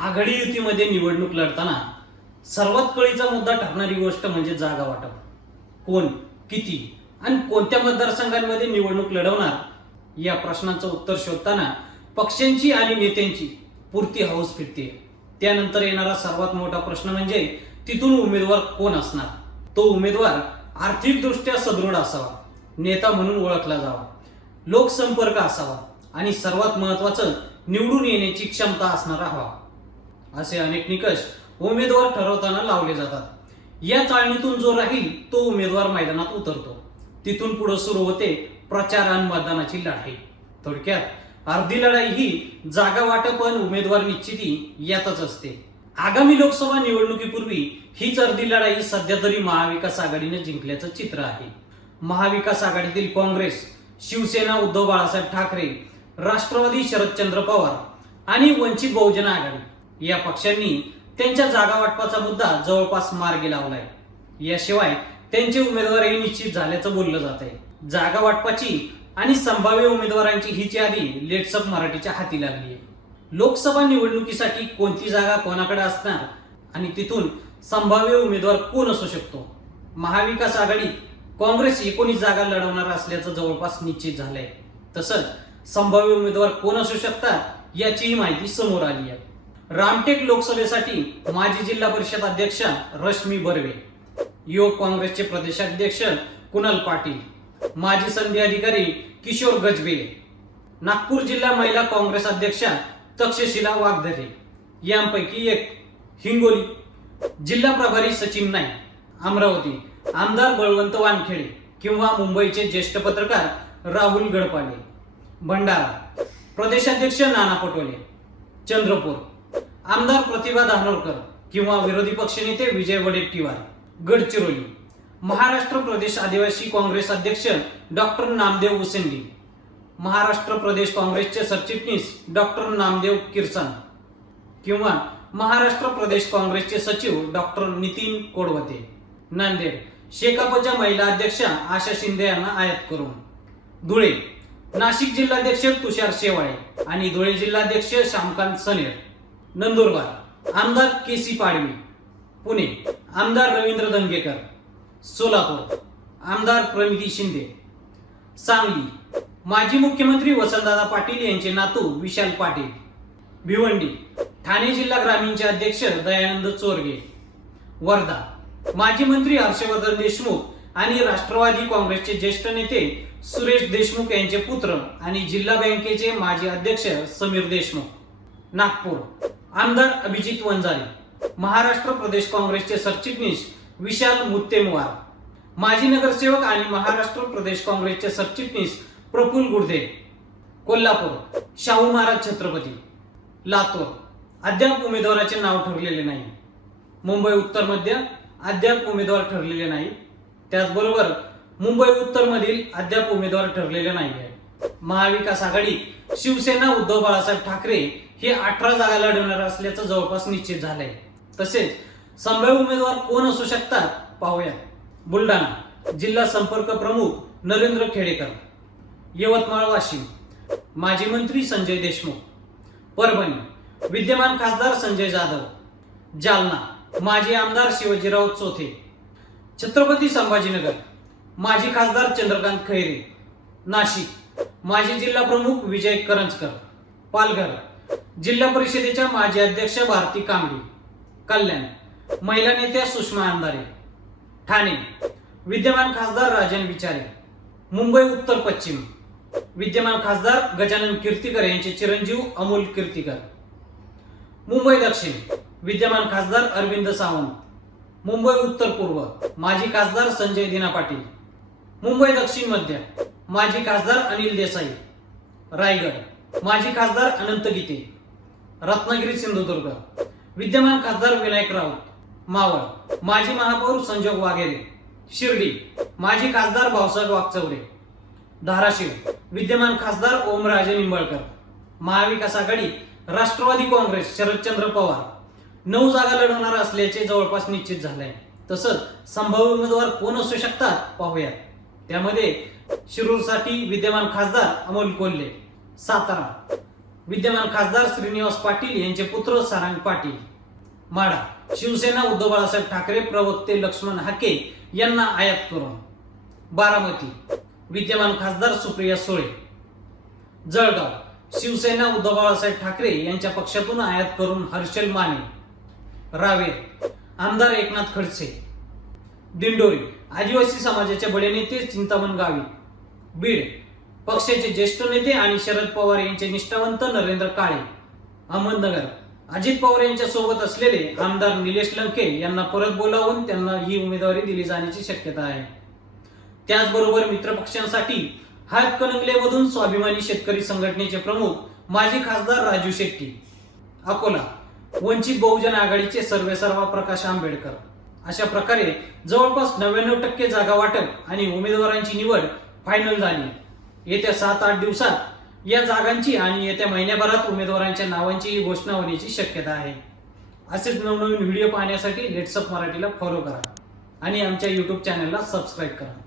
आघाडी युतीमध्ये निवडणूक लढताना सर्वात कळीचा मुद्दा ठरणारी गोष्ट म्हणजे जागा वाटप. कोण किती आणि कोणत्या मतदारसंघांमध्ये निवडणूक लढवणार या प्रश्नांचं उत्तर शोधताना पक्षांची आणि नेत्यांची पुरती हौस फिरते त्यानंतर येणारा सर्वात मोठा प्रश्न म्हणजे तिथून उमेदवार कोण असणार? तो उमेदवार आर्थिकदृष्ट्या सदृढ असावा नेता म्हणून ओळखला जावा लोकसंपर्क असावा आणि सर्वात महत्वाचं निवडून येण्याची क्षमता असणारा हवा. असे अनेक निकष उमेदवार ठरवताना लावले जातात. या चाळणीतून जो राहील तो उमेदवार मैदानात उतरतो. तिथून पुढे सुरू होते प्रचार आणि मतदानाची लढाई. थोडक्यात अर्धी लढाई ही जागा वाटप आणि उमेदवार निश्चिती यातच असते. आगामी लोकसभा निवडणुकीपूर्वी हीच अर्धी लढाई सध्या तरी महाविकास आघाडीने जिंकल्याचं चित्र आहे. महाविकास आघाडीतील काँग्रेस शिवसेना उद्धव बाळासाहेब ठाकरे राष्ट्रवादी शरदचंद्र पवार आणि वंचित बहुजन आघाडी या पक्षांनी त्यांच्या जागा वाटपाचा मुद्दा जवळपास मार्गी लावलाय. याशिवाय त्यांचे उमेदवारही निश्चित झाल्याचं बोललं जात आहे जागा वाटपाची आणि संभाव्य उमेदवारांची हीच यादी लेट्सअप मराठीच्या हाती लागली आहे लोकसभा निवडणुकीसाठी कोणती जागा कोणाकडे असणार आणि तिथून संभाव्य उमेदवार कोण असू शकतो? महाविकास आघाडी काँग्रेस एकोणीस जागा लढवणार असल्याचं जवळपास निश्चित झालंय. तसंच संभाव्य उमेदवार कोण असू शकतात याचीही माहिती समोर आली आहे रामटेक लोकसभेसाठी माजी जिल्हा परिषद अध्यक्ष रश्मी बर्वे युवक काँग्रेसचे प्रदेशाध्यक्ष कुणाल पाटील माजी संधी अधिकारी किशोर गजबे नागपूर जिल्हा महिला काँग्रेस अध्यक्षा तक्षशिला वाघधरे यांपैकी एक हिंगोली जिल्हा प्रभारी सचिन नाईक अमरावती आमदार बळवंत वानखेडे किंवा मुंबईचे ज्येष्ठ पत्रकार राहुल गडपाले भंडारा प्रदेशाध्यक्ष नाना पटोले चंद्रपूर आमदार प्रतिभा धानोरकर किंवा विरोधी पक्षनेते विजय वडेट्टीवार गडचिरोली. महाराष्ट्र प्रदेश आदिवासी काँग्रेस अध्यक्ष डॉक्टर नामदेव उसेंडी. महाराष्ट्र प्रदेश काँग्रेसचे सरचिटणीस डॉक्टर नामदेव किरसन किंवा महाराष्ट्र प्रदेश काँग्रेसचे सचिव डॉक्टर नितीन कोडवते. नांदेड. शेकापच्या महिला अध्यक्ष आशा शिंदे यांना आयात करून. धुळे. नाशिक जिल्हाध्यक्ष तुषार शेवाळे आणि धुळे जिल्हाध्यक्ष श्यामकांत सनेर. नंदुरबार. आमदार के सी पाडवी. पुणे. आमदार रवींद्र दंगेकर. सोलापूर. आमदार प्रमिती शिंदे. सांगली. माजी मुख्यमंत्री वसंतदादा पाटील यांचे नातू विशाल पाटील. भिवंडी. ठाणे जिल्हा ग्रामीणचे अध्यक्ष दयानंद चोरगे. वर्धा. माजी मंत्री हर्षवर्धन देशमुख आणि राष्ट्रवादी काँग्रेसचे ज्येष्ठ नेते सुरेश देशमुख यांचे पुत्र आणि जिल्हा बँकेचे माजी अध्यक्ष समीर देशमुख. नागपूर. आमदार अभिजित वंजारी महाराष्ट्र प्रदेश काँग्रेसचे सरचिटणीस विशाल मुत्तेमवार माजी नगरसेवक आणि महाराष्ट्र प्रदेश काँग्रेसचे सरचिटणीस प्रफुल गुर्दे कोल्हापूर शाहू महाराज छत्रपती लातूर. अद्याप उमेदवाराचे नाव ठरलेले नाही. मुंबई उत्तरमध्ये अद्याप उमेदवार ठरलेले नाही. त्याचबरोबर मुंबई उत्तरमधील अद्याप उमेदवार ठरलेले नाही आहे महाविकास आघाडी शिवसेना उद्धव बाळासाहेब ठाकरे हे अठरा जागा लढवणार असल्याचं जवळपास निश्चित झालंय. तसेच संभाव्य उमेदवार कोण असू शकतात? पाहूया. बुलढाणा जिल्हा संपर्क प्रमुख नरेंद्र खेडेकर. यवतमाळ वाशिम. माजी मंत्री संजय देशमुख. परभणी विद्यमान खासदार संजय जाधव. जालना माजी आमदार शिवाजीराव चोथे. छत्रपती संभाजीनगर माजी खासदार चंद्रकांत खैरे. नाशिक माजी जिल्हा प्रमुख विजय करंजकर. पालघर जिल्हा परिषदेच्या माजी अध्यक्ष भारती कांबळे कल्याण महिला नेत्या सुषमा अंधारे ठाणे विद्यमान खासदार राजन विचारे मुंबई उत्तर पश्चिम विद्यमान खासदार गजानन कीर्तीकर यांचे चिरंजीव अमोल कीर्तीकर मुंबई दक्षिण विद्यमान खासदार अरविंद सावंत मुंबई उत्तर पूर्व माजी खासदार संजय दिना पाटील मुंबई दक्षिण मध्य माजी खासदार अनिल देसाई रायगड माजी खासदार अनंत गीते रत्नागिरी सिंधुदुर्ग विद्यमान खासदार विनायक राऊत मावळ माजी महापौर संजोग वाघेरे शिर्डी माजी खासदार भाऊसाहेब वागचौरे धाराशिव विद्यमान खासदार ओमराजे निंबाळकर महाविकास आघाडी राष्ट्रवादी काँग्रेस शरदचंद्र पवार. नऊ जागा लढवणार असल्याचे जवळपास निश्चित झालंय. तसंच संभाव्य उमेदवार कोण असू शकतात पाहूयात. त्यामध्ये शिरूरसाठी विद्यमान खासदार अमोल कोल्हे सातारा. विद्यमान खासदार श्रीनिवास पाटील यांचे पुत्र सारंग पाटील. माडा. शिवसेना उद्धव बाळासाहेब ठाकरे प्रवक्ते लक्ष्मण हाके यांना आयात करून. बारामती. विद्यमान खासदार सुप्रिया सुळे. जळगाव. शिवसेना उद्धव बाळासाहेब ठाकरे यांच्या पक्षातून आयात करून हर्षल माने. रावेर. आमदार एकनाथ खडसे. दिंडोरी. आदिवासी समाजाचे बडे नेते चिंतामण गावी. बीड. पक्षाचे ज्येष्ठ नेते आणि शरद पवार यांचे निष्ठावंत नरेंद्र काळे अहमदनगर. अजित पवार यांच्या सोबत असलेले आमदार निलेश लंके यांना परत बोलावून त्यांना ही उमेदवारी दिली जाण्याची शक्यता आहे. त्याचबरोबर मित्रपक्षांसाठी हातकणंगलेमधून स्वाभिमानी शेतकरी संघटनेचे प्रमुख माजी खासदार राजू शेट्टी अकोला वंचित बहुजन आघाडीचे सर्वेसर्वा प्रकाश आंबेडकर. अशा प्रकारे जवळपास नव्याण्णव टक्के जागा वाटप आणि उमेदवारांची निवड फायनल झाली. येत्या सात आठ दिवसात या जागांची आणि येत्या महिन्याभरात उमेदवारांच्या नावांची घोषणा होण्याची शक्यता आहे. असेच नवनवीन व्हिडिओ पाहण्यासाठी लेट्सअप मराठीला फॉलो करा आणि आमच्या यूट्यूब चॅनलला सबस्क्राईब करा.